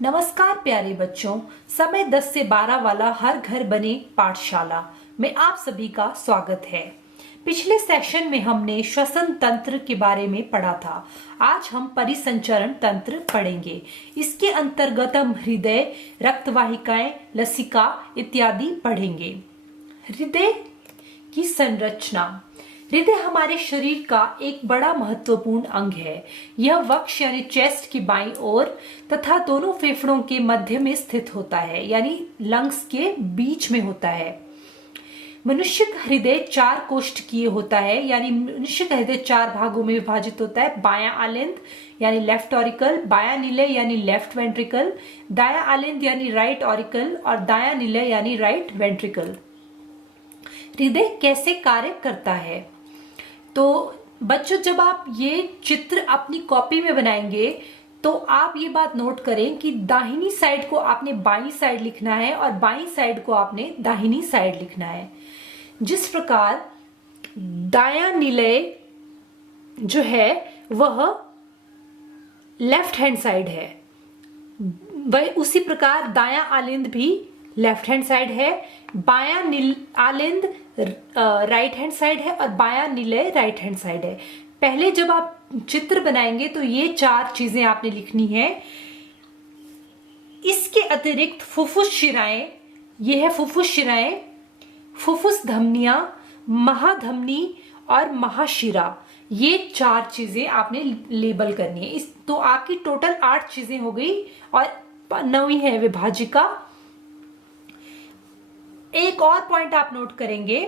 नमस्कार प्यारे बच्चों। समय 10 से 12 वाला हर घर बने पाठशाला में आप सभी का स्वागत है। पिछले सेशन में हमने श्वसन तंत्र के बारे में पढ़ा था। आज हम परिसंचरण तंत्र पढ़ेंगे। इसके अंतर्गत हम हृदय, रक्तवाहिकाएं, लसिका इत्यादि पढ़ेंगे। हृदय की संरचना। हृदय हमारे शरीर का एक बड़ा महत्वपूर्ण अंग है। यह वक्ष यानी चेस्ट की बाईं ओर तथा दोनों फेफड़ों के मध्य में स्थित होता है, यानी लंग्स के बीच में होता है। मनुष्य का हृदय 4 कोष्ठकीय होता है, यानी मनुष्य का हृदय 4 भागों में विभाजित होता है। बायां आलिंद यानी लेफ्ट ऑरिकल, बायां निलय यानी लेफ्ट वेंट्रिकल, दायां आलिंद यानी राइट ऑरिकल और दायां निलय यानी राइट वेंट्रिकल। हृदय कैसे कार्य करता है? तो बच्चों, जब आप ये चित्र अपनी कॉपी में बनाएंगे तो आप ये बात नोट करें कि दाहिनी साइड को आपने बाईं साइड लिखना है और बाईं साइड को आपने दाहिनी साइड लिखना है। जिस प्रकार दायां निलय जो है वह लेफ्ट हैंड साइड है, वह उसी प्रकार दायां आलिंद भी लेफ्ट हैंड साइड है, बायां आलिंद राइट हैंड साइड है और बायां निलय राइट हैंड साइड है। पहले जब आप चित्र बनाएंगे तो ये 4 चीजें आपने लिखनी है। इसके अतिरिक्त फुफ्फुस शिराएं, ये है फुफ्फुस शिराएं, फुफ्फुस धमनियां, महाधमनी और महाशिरा, ये 4 चीजें आपने लेबल करनी है। इस तो आपकी टोटल 8 चीजें हो गई और 9वीं है विभाजिका। एक और पॉइंट आप नोट करेंगे,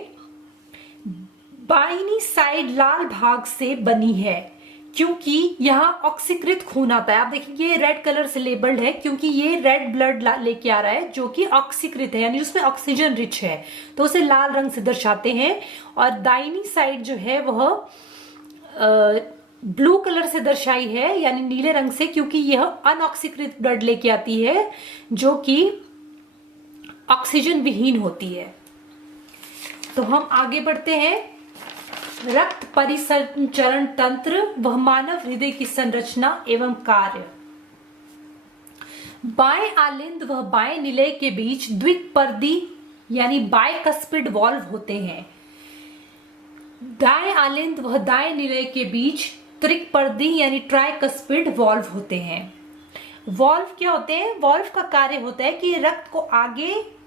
बाईनी साइड लाल भाग से बनी है क्योंकि यहां ऑक्सीकृत खून आता है। आप देखिए ये रेड कलर से लेबल्ड है क्योंकि ये रेड ब्लड लेके आ रहा है जो कि ऑक्सीकृत है, यानी उसमें ऑक्सीजन रिच है, तो उसे लाल रंग से दर्शाते हैं। और दाहिनी साइड जो है वह ब्लू कलर से दर्शाई है, यानी नीले रंग से, क्योंकि यह अनऑक्सीकृत ब्लड लेके आती है जो कि ऑक्सीजन विहीन होती है। तो हम आगे बढ़ते हैं। रक्त परिसंचरण तंत्र वह मानव हृदय की संरचना एवं कार्य। बाएं आलिंद व बाएं निलय के बीच द्विपर्दी यानी बाइकस्पिड वॉल्व होते हैं। दाएं आलिंद व दाएं निलय के बीच त्रिपर्दी यानी ट्राइकस्पिड वॉल्व होते हैं। वॉल्व क्या होते हैं? वॉल्व का कार्य होता है कि रक्त को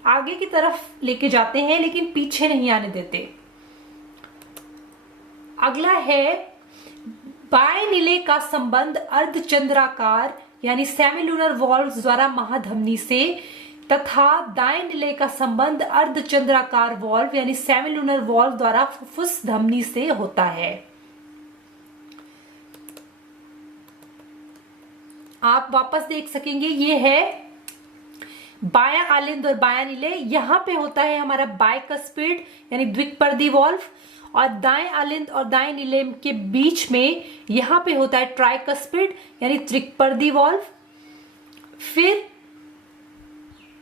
आगे की तरफ लेके जाते हैं लेकिन पीछे नहीं आने देते। अगला है बाएं निलय का संबंध अर्धचंद्राकार यानी सेमिलुनर वॉल्व द्वारा महाधमनी से तथा दाएं निलय का संबंध अर्धचंद्राकार वॉल्व यानी सेमिलुनर वॉल्व द्वारा फुफ्फुस धमनी से होता है। आप वापस देख सकेंगे, ये है बायां आलिंद और बायां निलय। यहां पे होता है हमारा बाइकस्पिड यानी द्विपर्दी वॉल्व, और दाएं आलिंद और दाएं निलय के बीच में यहां पे होता है ट्राइकस्पिड यानी त्रिपर्दी वॉल्व। फिर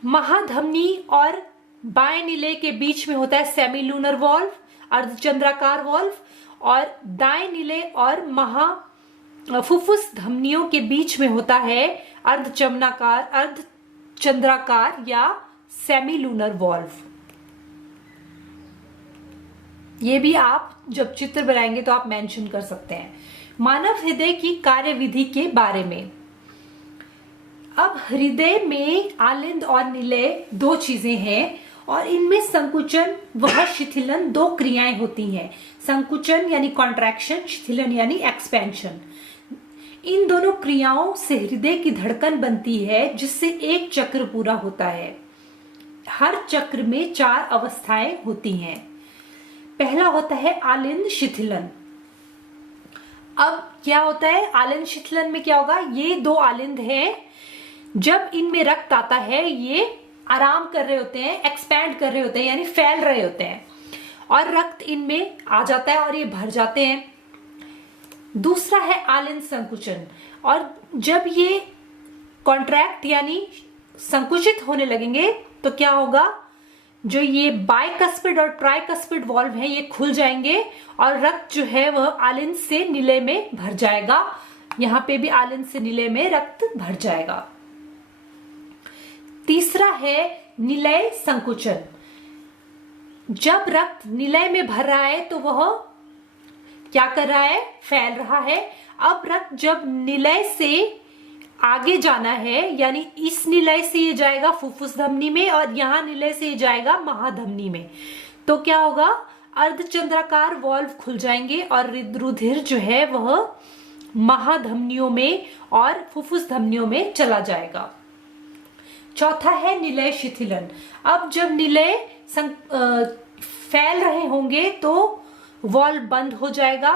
महाधमनी और बाएं निलय के बीच में होता है सेमिलुनर वॉल्व, अर्धचंद्राकार वॉल्व, और दाएं निलय और फुफ्फुस धमनियों के बीच में होता है अर्धचंद्राकार या सेमिलुनर वॉल्व। ये भी आप जब चित्र बनाएंगे तो आप मेंशन कर सकते हैं। मानव हृदय की कार्यविधि के बारे में। अब हृदय में आलिंद और निलय 2 चीजें हैं और इनमें संकुचन व शिथिलन 2 क्रियाएं होती हैं। संकुचन यानी कॉन्ट्रैक्शन, शिथिलन यानी एक्सपेंशन। इन दोनों क्रियाओं से हृदय की धड़कन बनती है जिससे एक चक्र पूरा होता है। हर चक्र में 4 अवस्थाएं होती हैं। पहला होता है आलिंद शिथिलन। अब क्या होता है आलिंद शिथिलन में? क्या होगा, ये 2 आलिंद हैं, जब इनमें रक्त आता है ये आराम कर रहे होते हैं, एक्सपैंड कर रहे होते हैं यानी फैल रहे होते हैं, और रक्त इनमें आ जाता है और ये भर जाते हैं। दूसरा है आलिंद संकुचन, और जब ये कॉन्ट्रैक्ट यानी संकुचित होने लगेंगे तो क्या होगा, जो ये बाइकस्पिड और ट्राइकस्पिड वॉल्व है ये खुल जाएंगे और रक्त जो है वह आलिंद से निलय में भर जाएगा। यहाँ पे भी आलिंद से निलय में रक्त भर जाएगा। तीसरा है निलय संकुचन। जब रक्त निलय में भर रहा है तो वह क्या कर रहा है, फैल रहा है। अब रक्त जब निलय से आगे जाना है, यानी इस निलय से ये जाएगा फुफ्फुस धमनी में और यहां निलय से ये जाएगा महाधमनी में, तो क्या होगा, अर्धचंद्राकार वॉल्व खुल जाएंगे और रुधिर जो है वह महाधमनियों में और फुफ्फुस धमनियों में चला जाएगा। चौथा है निलय शिथिलन। अब जब निलय फैल रहे होंगे तो वॉल्व बंद हो जाएगा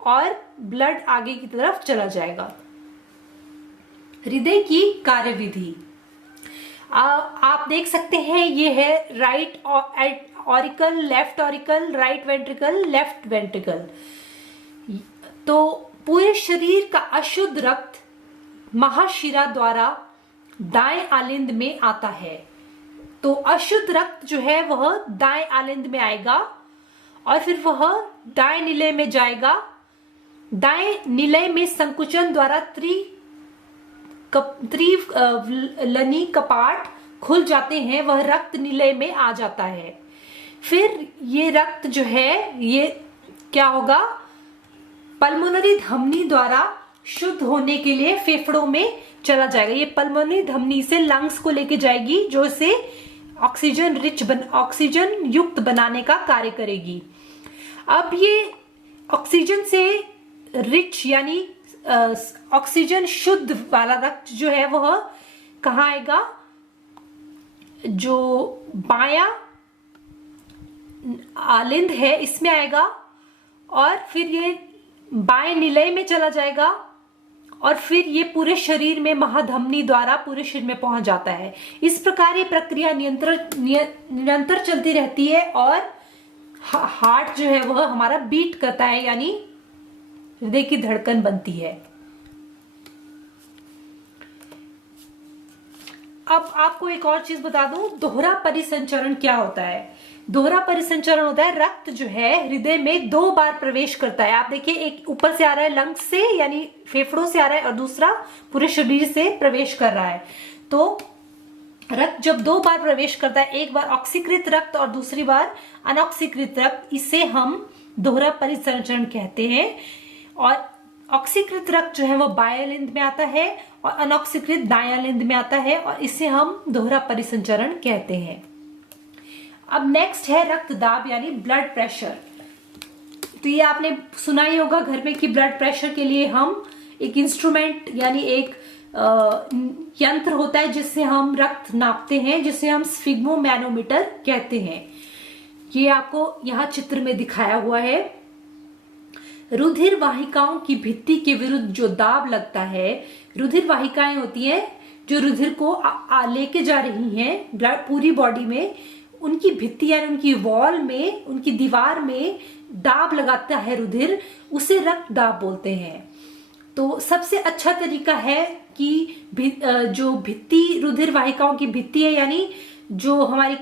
और ब्लड आगे की तरफ चला जाएगा। हृदय की कार्यविधि आप देख सकते हैं, ये है right auricle, left auricle, right ventricle, left ventricle. तो पूरे शरीर का अशुद्ध रक्त महाशिरा द्वारा दाएं आलिंद में आता है। तो अशुद्ध रक्त जो है वह दाएं आलिंद में आएगा और फिर वह दाएं निलय में जाएगा। दाएं निलय में संकुचन द्वारा त्रिलनी कपाट खुल जाते हैं, वह रक्त निलय में आ जाता है। फिर ये रक्त जो है ये क्या होगा, पल्मोनरी धमनी द्वारा शुद्ध होने के लिए फेफड़ों में चला जाएगा। ये पल्मोनरी धमनी से लंग्स को लेके जाएगी, जो इसे ऑक्सीजन युक्त बनाने का कार्य करेगी। अब ये ऑक्सीजन से रिच यानी ऑक्सीजन शुद्ध वाला रक्त जो है वह कहाँ आएगा, जो बायां आलिंद है इसमें आएगा और फिर ये बाएं निलय में चला जाएगा और फिर ये पूरे शरीर में महाधमनी द्वारा पूरे शरीर में पहुंच जाता है। इस प्रकार ये प्रक्रिया निरंतर चलती रहती है और हार्ट जो है वह हमारा बीट करता है, यानी हृदय की धड़कन बनती है। अब आपको एक और चीज बता दूं, दोहरा परिसंचरण क्या होता है। दोहरा परिसंचरण होता है, रक्त जो है हृदय में 2 बार प्रवेश करता है। आप देखिए, एक ऊपर से आ रहा है लंग्स से यानी फेफड़ों से आ रहा है और दूसरा पूरे शरीर से प्रवेश कर रहा है। तो रक्त जब 2 बार प्रवेश करता है, एक बार ऑक्सीकृत रक्त और दूसरी बार अनऑक्सीकृत रक्त, इसे हम दोहरा परिसंचरण कहते हैं। और ऑक्सीकृत रक्त जो है वो बाएं लिंद में आता है और अनऑक्सीकृत दायां लिंद में आता है और इसे हम दोहरा परिसंचरण कहते हैं। अब नेक्स्ट है रक्तदाब यानी ब्लड प्रेशर। तो ये आपने सुना ही होगा घर में कि ब्लड प्रेशर के लिए हम एक इंस्ट्रूमेंट यानी एक यंत्र होता है जिससे हम रक्त नापते हैं, जिसे हम स्फिग्मोमैनोमीटर कहते हैं। ये आपको यहाँ चित्र में दिखाया हुआ है। रुधिर वाहिकाओं की भित्ति के विरुद्ध जो दाब लगता है, रुधिर वाहिकाएं होती हैं जो रुधिर को लेके जा रही हैं पूरी बॉडी में, उनकी भित्ति यानी उनकी वॉल में, उनकी दीवार में दाब लगाता है रुधिर, उसे रक्त दाब बोलते हैं। तो सबसे अच्छा तरीका है कि जो भित्ति रुधिर वाहिकाओं की भित्ति है, यानी जो हमारी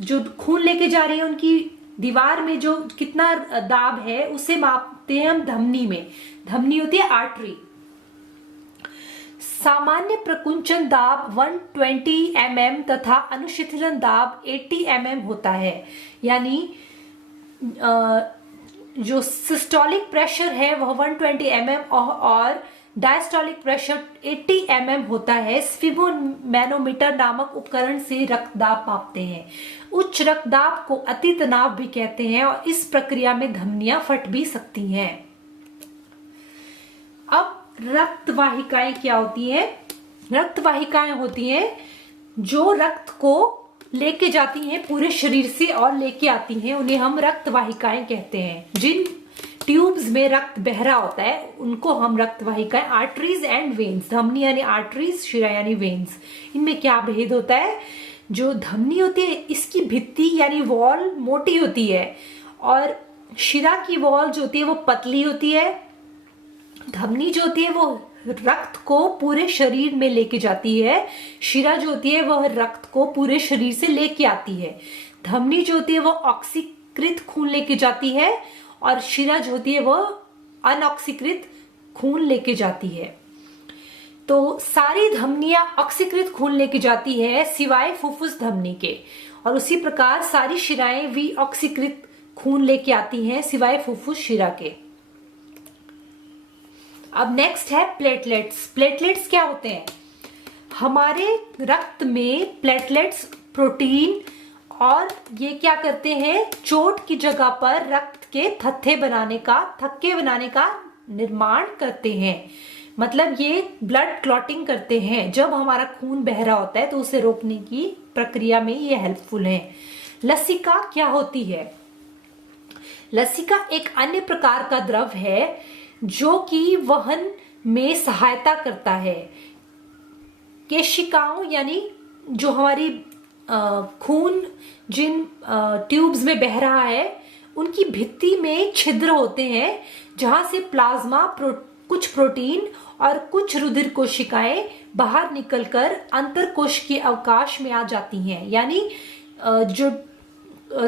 जो खून लेके जा रही है उनकी दीवार में जो कितना दाब है उसे मापते हैं हम धमनी में। धमनी होती है आर्टरी। सामान्य प्रकुंचन दाब 120 mm तथा अनुशिथिलन दाब 80 mm होता है। यानी जो सिस्टोलिक प्रेशर है वह 120 mm और डायस्टोलिक प्रेशर 80 mm होता है। स्फिग्मोमैनोमीटर नामक उपकरण से रक्तदाब मापते हैं। उच्च रक्तदाब को अति तनाव भी कहते हैं और इस प्रक्रिया में धमनियां फट भी सकती हैं। अब रक्त वाहिकाएं क्या होती हैं? रक्त वाहिकाएं होती हैं जो रक्त को लेके जाती हैं पूरे शरीर से और लेके आती हैं, उन्हें हम रक्त वाहिकाएं कहते हैं। जिन ट्यूब्स में रक्त बह रहा होता है उनको हम रक्त वाहिकाएं, आर्टरीज एंड वेन्स। धमनी यानी आर्टरीज, शिरा यानी वेन्स। इनमें क्या भेद होता है? जो धमनी होती है इसकी भित्ति यानी वॉल मोटी होती है और शिरा की वॉल जो होती है वो पतली होती है। धमनी जो होती है वो रक्त को पूरे शरीर में लेके जाती है, शिरा जो होती है वह रक्त को पूरे शरीर से लेके आती है। धमनी जो होती है वो ऑक्सीकृत खून लेके जाती है और शिरा जो होती है वो अनऑक्सीकृत खून लेके जाती है। तो तो सारी धमनियां ऑक्सीकृत खून लेके जाती है सिवाय फुफ्फुस धमनी के, और उसी प्रकार सारी शिराएं भी ऑक्सीकृत खून लेके आती हैं सिवाय फुफ्फुस शिरा के। अब नेक्स्ट है प्लेटलेट्स। प्लेटलेट्स क्या होते हैं? हमारे रक्त में प्लेटलेट्स प्रोटीन और ये क्या करते हैं, चोट की जगह पर रक्त के थक्के बनाने का निर्माण करते हैं। मतलब ये ब्लड क्लॉटिंग करते हैं। जब हमारा खून बह रहा होता है तो उसे रोकने की प्रक्रिया में ये हेल्पफुल है। लसिका क्या होती है? लसिका एक अन्य प्रकार का द्रव है जो कि वहन में सहायता करता है। केशिकाओं यानी जो हमारी खून जिन ट्यूब्स में बह रहा है उनकी भित्ति में छिद्र होते हैं जहां से प्लाज्मा कुछ प्रोटीन और कुछ रुधिर कोशिकाएं बाहर निकलकर अंतरकोशिकीय अवकाश में आ जाती हैं। यानी जो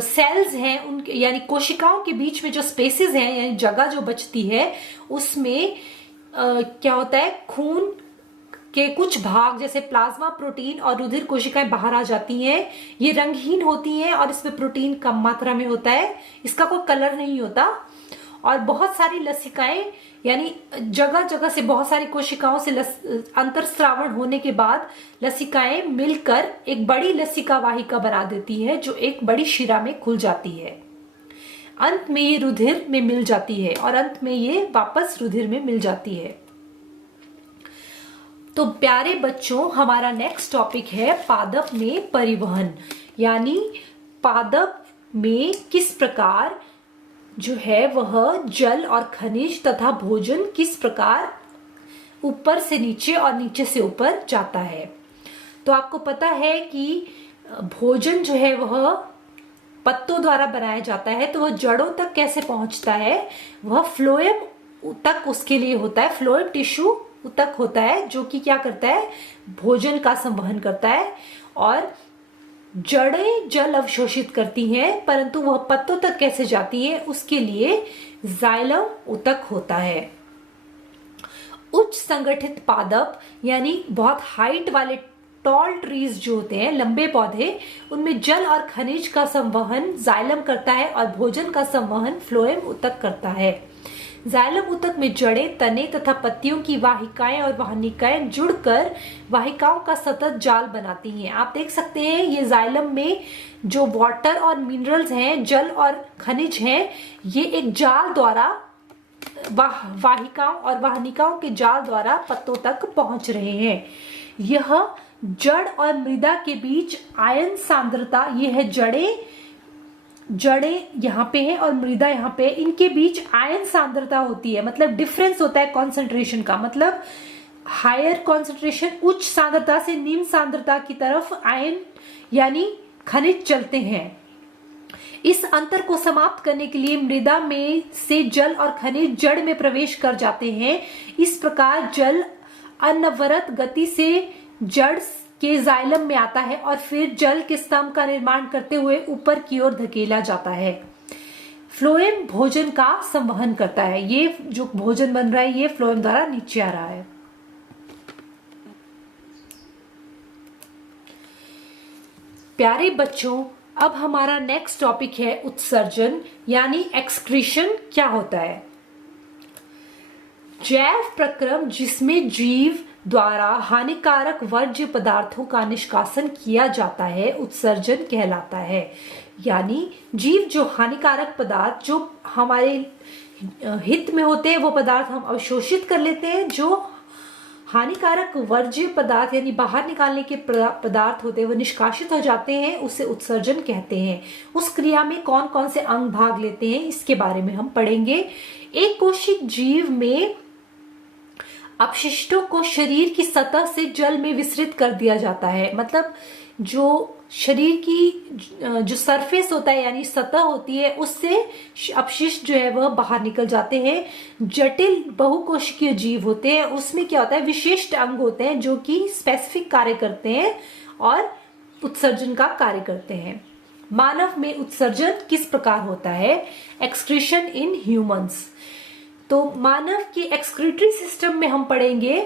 सेल्स हैं उनके यानी कोशिकाओं के बीच में जो स्पेसेस हैं यानी जगह जो बचती है उसमें क्या होता है, खून के कुछ भाग जैसे प्लाज्मा प्रोटीन और रुधिर कोशिकाएं बाहर आ जाती हैं। ये रंगहीन होती हैं और इसमें प्रोटीन कम मात्रा में होता है, इसका कोई कलर नहीं होता। और बहुत सारी लसिकाएं यानी जगह जगह से बहुत सारी कोशिकाओं से अंतरस्रावण होने के बाद लसिकाएं मिलकर एक बड़ी लसिका वाहिका बना देती है जो एक बड़ी शिरा में खुल जाती है। अंत में ये रुधिर में मिल जाती है और अंत में ये वापस रुधिर में मिल जाती है। तो प्यारे बच्चों, हमारा नेक्स्ट टॉपिक है पादप में परिवहन, यानी पादप में किस प्रकार जो है वह जल और खनिज तथा भोजन किस प्रकार ऊपर से नीचे और नीचे से ऊपर जाता है। तो आपको पता है कि भोजन जो है वह पत्तों द्वारा बनाया जाता है, तो वह जड़ों तक कैसे पहुंचता है, वह फ्लोएम तक उसके लिए होता है, फ्लोएम टिश्यू तक होता है जो कि क्या करता है, भोजन का संवहन करता है। और जड़ें जल अवशोषित करती हैं, परंतु वह पत्तों तक कैसे जाती है उसके लिए जाइलम ऊतक होता है। उच्च संगठित पादप यानी बहुत हाइट वाले टॉल ट्रीज जो होते हैं, लंबे पौधे, उनमें जल और खनिज का संवहन जाइलम करता है और भोजन का संवहन फ्लोएम ऊतक करता है। जाइलम ऊतक में जड़ें, तने तथा पत्तियों की वाहिकाएं और वाहनिकाएं जुड़कर वाहिकाओं का सतत जाल बनाती हैं। आप देख सकते हैं ये जाइलम में जो वाटर और मिनरल्स हैं, जल और खनिज हैं, ये एक जाल द्वारा वाहिकाओं और वाहनिकाओं के जाल द्वारा पत्तों तक पहुंच रहे हैं। यह जड़ और मृदा के बीच आयन सांद्रता, ये है जड़ें यहाँ पे है और मृदा यहाँ पे, इनके बीच आयन सांद्रता होती है। मतलब डिफरेंस होता है कॉन्सेंट्रेशन का, मतलब हायर कॉन्सेंट्रेशन उच्च सांद्रता से निम्न सांद्रता की तरफ आयन यानी खनिज चलते हैं। इस अंतर को समाप्त करने के लिए मृदा में से जल और खनिज जड़ में प्रवेश कर जाते हैं। इस प्रकार जल अनवरत गति से जड़ के जाइलम में आता है और फिर जल के स्तंभ का निर्माण करते हुए ऊपर की ओर धकेला जाता है। फ्लोएम भोजन का संवहन करता है। ये जो भोजन बन रहा है ये फ्लोएम द्वारा नीचे आ रहा है। प्यारे बच्चों, अब हमारा नेक्स्ट टॉपिक है उत्सर्जन यानी एक्सक्रीशन क्या होता है। जैव प्रक्रम जिसमें जीव द्वारा हानिकारक वर्ज्य पदार्थों का निष्कासन किया जाता है उत्सर्जन कहलाता है। यानी जीव जो हानिकारक पदार्थ जो हमारे हित में होते हैं वो पदार्थ हम अवशोषित कर लेते हैं, जो हानिकारक वर्ज्य पदार्थ यानी बाहर निकालने के पदार्थ होते हैं वो निष्कासित हो जाते हैं, उसे उत्सर्जन कहते हैं। उस क्रिया में कौन कौन से अंग भाग लेते हैं इसके बारे में हम पढ़ेंगे। एक कोशिक जीव में अपशिष्टों को शरीर की सतह से जल में विसरित कर दिया जाता है। मतलब जो शरीर की जो सरफेस होता है यानी सतह होती है उससे अपशिष्ट जो है वह बाहर निकल जाते हैं। जटिल बहुकोशिकीय जीव होते हैं, उसमें क्या होता है, विशिष्ट अंग होते हैं जो कि स्पेसिफिक कार्य करते हैं और उत्सर्जन का कार्य करते हैं। मानव में उत्सर्जन किस प्रकार होता है? Excretion in humans. तो मानव के एक्सक्रीटरी सिस्टम में हम पढ़ेंगे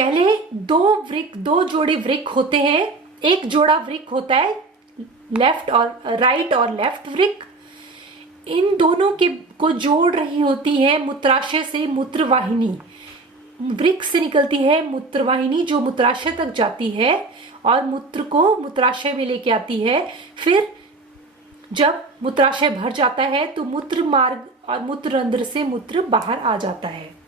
पहले दो जोड़े वृक्क होते हैं। एक जोड़ा वृक्क होता है लेफ्ट और राइट और लेफ्ट वृक्क। इन दोनों के को जोड़ रही होती है मूत्राशय से मूत्रवाहिनी। वृक्क से निकलती है मूत्रवाहिनी जो मूत्राशय तक जाती है और मूत्र को मूत्राशय में लेके आती है। फिर जब मूत्राशय भर जाता है तो मूत्र मार्ग और मूत्र रंध्र से मूत्र बाहर आ जाता है।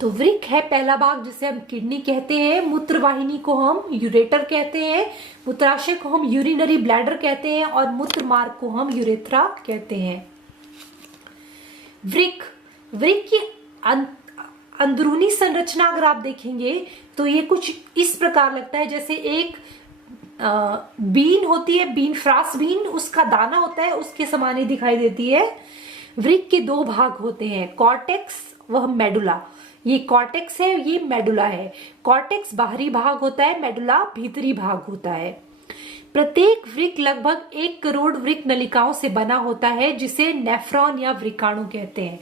तो वृक्क है पहला भाग जिसे हम किडनी कहते हैं, मूत्रवाहिनी को हम यूरेटर कहते हैं, मूत्राशय को हम यूरिनरी ब्लैडर कहते हैं और मूत्र मार्ग को हम यूरेथ्रा कहते हैं। वृक्क की अंदरूनी संरचना अगर आप देखेंगे तो ये कुछ इस प्रकार लगता है जैसे एक बीन होती है, बीन, फ्रास बीन, उसका दाना होता है, उसके समान ही दिखाई देती है। वृक्क के दो भाग होते हैं, कॉर्टेक्स वह मेडुला। ये कॉर्टेक्स है, ये मेडुला है। कॉर्टेक्स बाहरी भाग होता है, मेडुला भीतरी भाग होता है। प्रत्येक वृक्क लगभग 1 करोड़ वृक्क नलिकाओं से बना होता है जिसे नेफ्रॉन या वृक्काणु कहते हैं।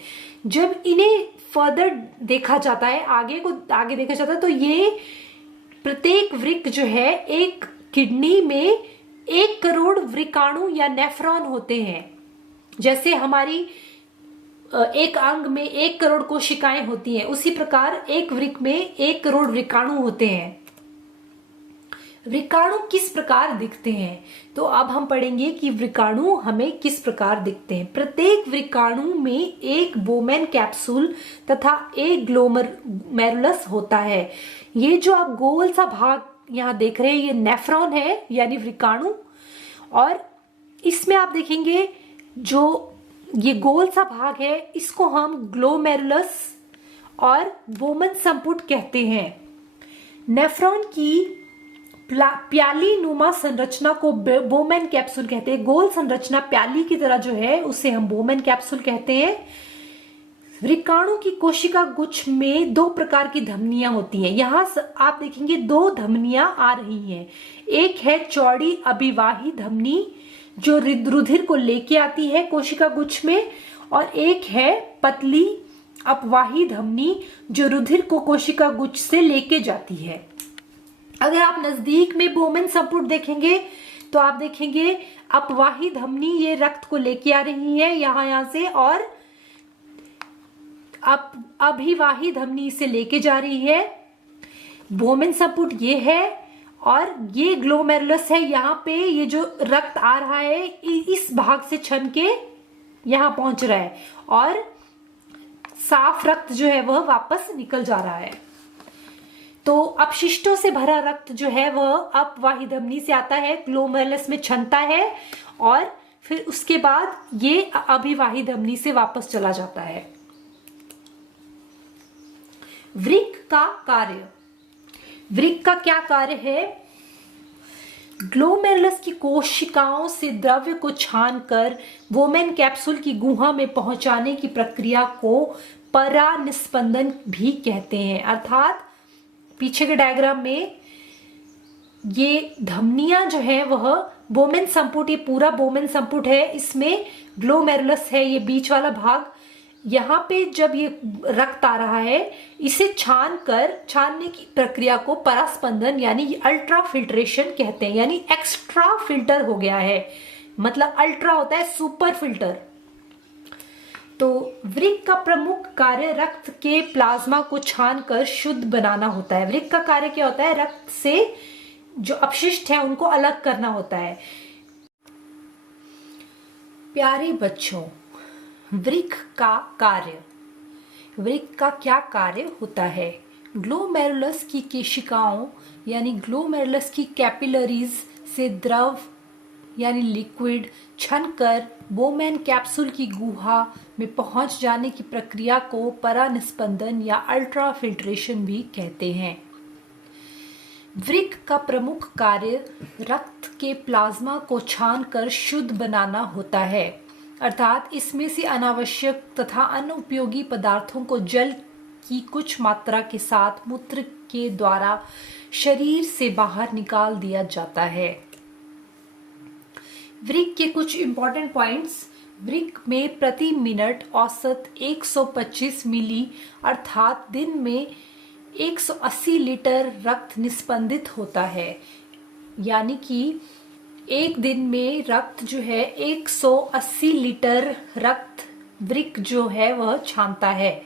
जब इन्हें फर्दर देखा जाता है, आगे देखा जाता है, तो ये प्रत्येक वृक्क जो है एक किडनी में 1 करोड़ वृक्काणु या नेफ्रॉन होते हैं। जैसे हमारी एक अंग में 1 करोड़ कोशिकाएं होती हैं, उसी प्रकार एक वृक्क में 1 करोड़ वृक्काणु होते हैं। वृक्काणु किस प्रकार दिखते हैं, तो अब हम पढ़ेंगे कि वृक्काणु हमें किस प्रकार दिखते हैं। प्रत्येक वृक्काणु में एक बोमेन कैप्सूल तथा एक ग्लोमेरुलस होता है। ये जो आप गोल सा भाग यहाँ देख रहे हैं ये नेफ्रॉन है यानी वृक्काणु, और इसमें आप देखेंगे जो ये गोल सा भाग है इसको हम ग्लोमेरुलस और बोमन संपुट कहते हैं। नेफ्रॉन की प्याली नुमा संरचना को बोमेन कैप्सूल कहते हैं। गोल संरचना प्याली की तरह जो है उसे हम बोमेन कैप्सूल कहते हैं। वृक्काणु की कोशिका गुच्छ में 2 प्रकार की धमनियां होती हैं। यहां आप देखेंगे 2 धमनियां आ रही हैं। एक है चौड़ी अभिवाही धमनी जो रुधिर को लेके आती है कोशिका गुच्छ में, और एक है पतली अपवाही धमनी जो रुधिर को कोशिका गुच्छ से लेके जाती है। अगर आप नजदीक में बोमेन संपुट देखेंगे तो आप देखेंगे अपवाही धमनी ये रक्त को लेके आ रही है यहां से, और अभिवाही धमनी इसे लेके जा रही है। बोमेन संपुट ये है और ये ग्लोमेरुलस है। यहाँ पे ये जो रक्त आ रहा है इस भाग से छन के यहाँ पहुंच रहा है और साफ रक्त जो है वह वापस निकल जा रहा है। तो अपशिष्टों से भरा रक्त जो है वह अपवाही धमनी से आता है, ग्लोमेरुलस में छनता है और फिर उसके बाद ये अभिवाही धमनी से वापस चला जाता है। वृक्क का कार्य, वृक्क का क्या कार्य है? ग्लोमेरुलस की कोशिकाओं से द्रव्य को छानकर बोमेन कैप्सूल की गुहा में पहुंचाने की प्रक्रिया को परानिस्पंदन भी कहते हैं। अर्थात पीछे के डायग्राम में ये धमनियां जो है वह बोमेन संपुट, ये पूरा बोमेन संपुट है, इसमें ग्लोमेरुलस है ये बीच वाला भाग। यहाँ पे जब ये रक्त आ रहा है इसे छानने की प्रक्रिया को परास्पंदन यानी अल्ट्रा फिल्ट्रेशन कहते हैं, यानी एक्स्ट्रा फिल्टर हो गया है। मतलब अल्ट्रा होता है सुपर फिल्टर। तो वृक्क का प्रमुख कार्य रक्त के प्लाज्मा को छानकर शुद्ध बनाना होता है। वृक्क का कार्य क्या होता है? रक्त से जो अपशिष्ट है उनको अलग करना होता है। प्यारे बच्चों, वृक्क का कार्य, वृक्क का क्या कार्य होता है? ग्लोमेरुलस की केशिकाओं यानी ग्लोमेरुलस की कैपिलरीज से द्रव यानी लिक्विड छनकर बोमेन कैप्सूल की गुहा में पहुंच जाने की प्रक्रिया को परानिस्पंदन या अल्ट्रा फिल्ट्रेशन भी कहते हैं। वृक्क का प्रमुख कार्य रक्त के प्लाज्मा को छानकर शुद्ध बनाना होता है, अर्थात इसमें से अनावश्यक तथा अनुपयोगी पदार्थों को जल की कुछ मात्रा के साथ मूत्र के द्वारा शरीर से बाहर निकाल दिया जाता है। वृक्क के कुछ इंपॉर्टेंट पॉइंट्स। वृक्क में प्रति मिनट औसत 125 मिली अर्थात दिन में 180 लीटर रक्त निस्पंदित होता है, यानी कि एक दिन में रक्त जो है 180 लीटर रक्त वृक्क जो है वह छानता है।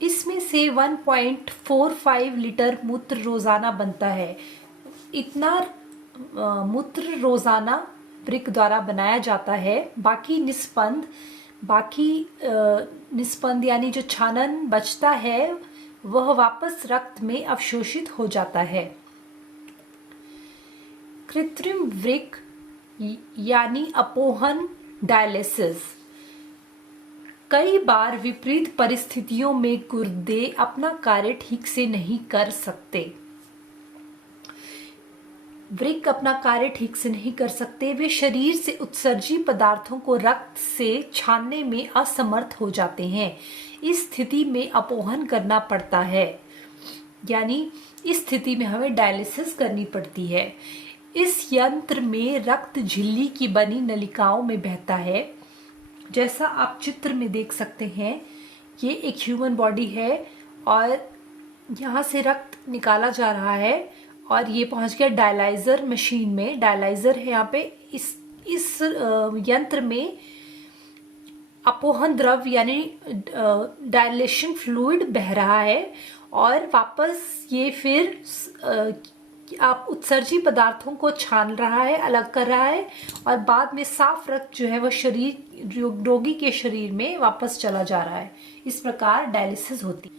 इसमें से 1.45 लीटर मूत्र रोजाना बनता है। इतना मूत्र रोजाना वृक्क द्वारा बनाया जाता है। बाकी निस्पंद यानी जो छानन बचता है वह वापस रक्त में अवशोषित हो जाता है। कृत्रिम वृक्क यानी अपोहन डायलिसिस। कई बार विपरीत परिस्थितियों में गुर्दे अपना कार्य ठीक से नहीं कर सकते। वृक्क अपना कार्य ठीक से नहीं कर सकते। वे शरीर से उत्सर्जी पदार्थों को रक्त से छानने में असमर्थ हो जाते हैं। इस स्थिति में अपोहन करना पड़ता है, यानी इस स्थिति में हमें डायलिसिस करनी पड़ती है। इस यंत्र में रक्त झिल्ली की बनी नलिकाओं में बहता है। जैसा आप चित्र में देख सकते हैं, ये एक ह्यूमन बॉडी है और यहाँ से रक्त निकाला जा रहा है और ये पहुंच गया डायलाइजर मशीन में। डायलाइजर है यहाँ पे। इस यंत्र में अपोहन द्रव यानी डायलेशन फ्लूइड बह रहा है और वापस ये फिर आप उत्सर्जी पदार्थों को छान रहा है, अलग कर रहा है और बाद में साफ रक्त जो है वह रोगी के शरीर में वापस चला जा रहा है। इस प्रकार डायलिसिस होती।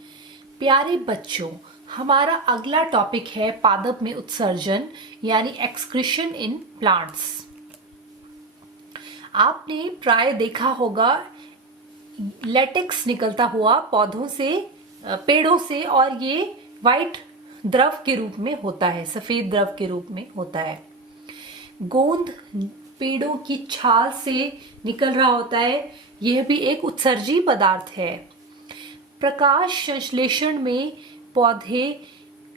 प्यारे बच्चों, हमारा अगला टॉपिक है पादप में उत्सर्जन यानी एक्सक्रीशन इन प्लांट्स। आपने प्राय देखा होगा लेटेक्स निकलता हुआ पौधों से, पेड़ों से, और ये वाइट द्रव के रूप में होता है, सफेद द्रव के रूप में होता है। गोंद पेड़ों की छाल से निकल रहा होता है। यह भी एक उत्सर्जी पदार्थ है। प्रकाश संश्लेषण में पौधे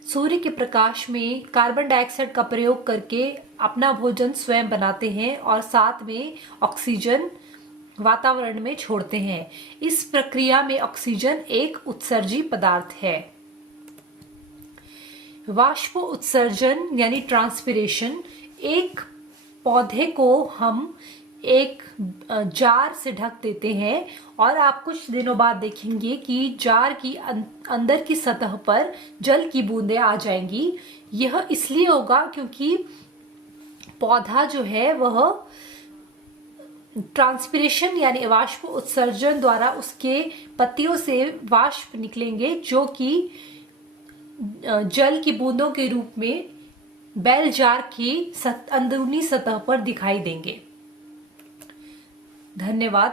सूर्य के प्रकाश में कार्बन डाइऑक्साइड का प्रयोग करके अपना भोजन स्वयं बनाते हैं और साथ में ऑक्सीजन वातावरण में छोड़ते हैं। इस प्रक्रिया में ऑक्सीजन एक उत्सर्जी पदार्थ है। वाष्प उत्सर्जन यानी ट्रांसपिरेशन। एक पौधे को हम एक जार से ढक देते हैं और आप कुछ दिनों बाद देखेंगे कि जार की अंदर की सतह पर जल की बूंदें आ जाएंगी। यह इसलिए होगा क्योंकि पौधा जो है वह ट्रांसपिरेशन यानी वाष्प उत्सर्जन द्वारा उसके पत्तियों से वाष्प निकलेंगे जो कि जल की बूंदों के रूप में बेल जार की अंदरूनी सतह पर दिखाई देंगे। धन्यवाद।